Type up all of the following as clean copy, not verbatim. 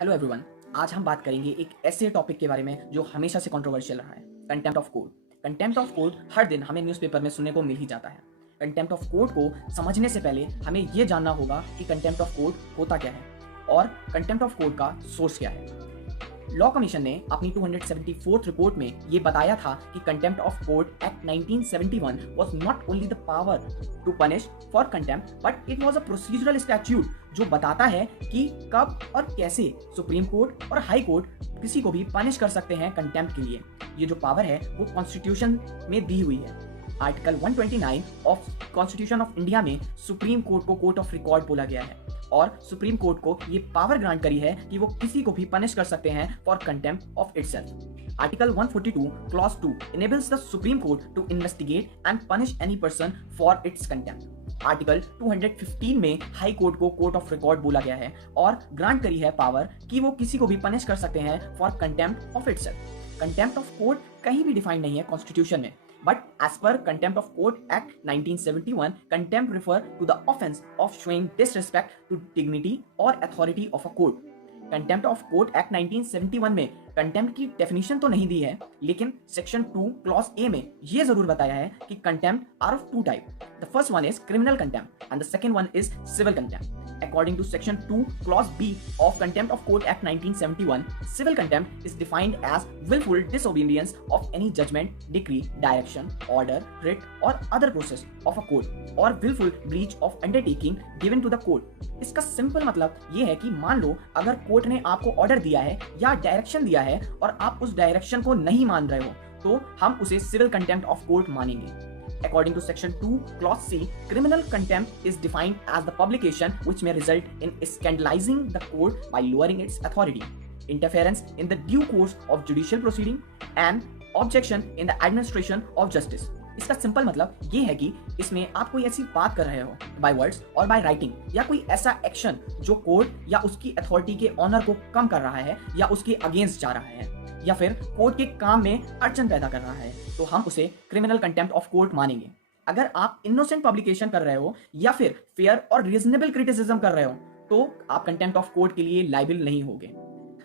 Hello everyone. आज हम बात करेंगे एक ऐसे टॉपिक के बारे में जो हमेशा से कंट्रोवर्शियल रहा है, contempt of court. Contempt of court हर दिन हमें न्यूज़पेपर में सुनने को मिल ही जाता है। कंटेम्प्ट ऑफ कोर्ट को समझने से पहले हमें ये जानना होगा कि कंटेम्प्ट ऑफ कोर्ट होता क्या है और कंटेम्प्ट ऑफ कोर्ट का सोर्स क्या है। लॉ कमीशन ने अपनी 274th रिपोर्ट में ये बताया था कि contempt of court act 1971 was not only the power to punish for contempt but it was a procedural statute जो बताता है कि कब और कैसे सुप्रीम कोर्ट और हाई कोर्ट किसी को भी पनिश कर सकते हैं कंटेम्प्ट के लिए। ये जो पावर है वो कॉन्स्टिट्यूशन में दी हुई है। Article 129 of constitution of India में सुप्रीम कोर्ट को कोर्ट ऑफ रिकॉर्ड बोला गया है और सुप्रीम कोर्ट को ये पावर ग्रांट करी है कि वो किसी को भी पनिश कर सकते हैं for contempt of itself. Article 142 clause 2 enables the Supreme Court to investigate and punish any person for its contempt। Article 215 में हाई कोर्ट को कोर्ट ऑफ रिकॉर्ड बोला गया है और ग्रांट करी है पावर कि वो किसी को भी पनिश कर सकते हैं for contempt of itself. Contempt of court कहीं भी डिफाइंड नहीं है कॉन्स्टिट्यूशन में, but as per Contempt of Court Act 1971, contempt refer to the offense of showing disrespect to dignity or authority of a court। Contempt of court act 1971 में contempt की definition तो नहीं दी है, लेकिन सेक्शन 2 क्लॉज ए में ये जरूर बताया है कि contempt are of two type. The first one is criminal contempt and the second one is civil contempt. According to section 2 clause B of Contempt of Court Act 1971, civil contempt is defined as willful disobedience of any judgment, decree, direction, order, writ or other process of a court or willful breach of undertaking given to the court। इसका simple मतलब ये है कि मान लो अगर court ने आपको order दिया है या डायरेक्शन दिया है और आप उस डायरेक्शन को नहीं मान रहे हो तो हम उसे सिविल कंटेम्प्ट ऑफ कोर्ट मानेंगे। According to section 2 clause C, criminal contempt is defined as the publication which may result in scandalizing the court by lowering its authority, interference in the due course of judicial proceeding and objection in the administration of justice। इसका simple मतलब ये है कि इसमें आप कोई ऐसी बात कर रहे हो बाय वर्ड्स और बाय राइटिंग या कोई ऐसा एक्शन जो कोर्ट या उसकी अथॉरिटी के ऑनर को कम कर रहा है या उसके अगेंस्ट जा रहा है या फिर कोर्ट के काम में अड़चन पैदा कर रहा है तो हम उसे क्रिमिनल कंटेम्प्ट ऑफ कोर्ट मानेंगे। अगर आप इनोसेंट पब्लिकेशन कर रहे हो या फिर फेयर और रीजनेबल क्रिटिसिज्म कर रहे हो तो आप कंटेम्प्ट ऑफ कोर्ट के लिए लायबल नहीं होगे।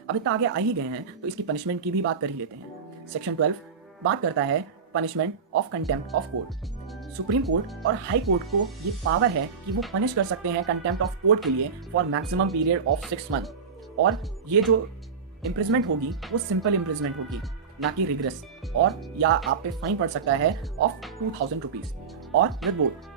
अभी तो आगे आ ही गए हैं तो इसकी पनिशमेंट की भी बात कर ही लेते हैं। सेक्शन 12 बात करता है punishment of contempt of court. Supreme court और हाई कोर्ट को ये पावर है कि वो पनिश कर सकते हैं कंटेम्प्ट ऑफ कोर्ट के लिए for maximum period of 6 month और ये जो इम्प्रिजमेंट होगी वो सिंपल इम्प्रिजमेंट होगी ना कि रिग्रेस, और या आप पे फाइन पड़ सकता है ऑफ 2000 रुपीज और विद बोथ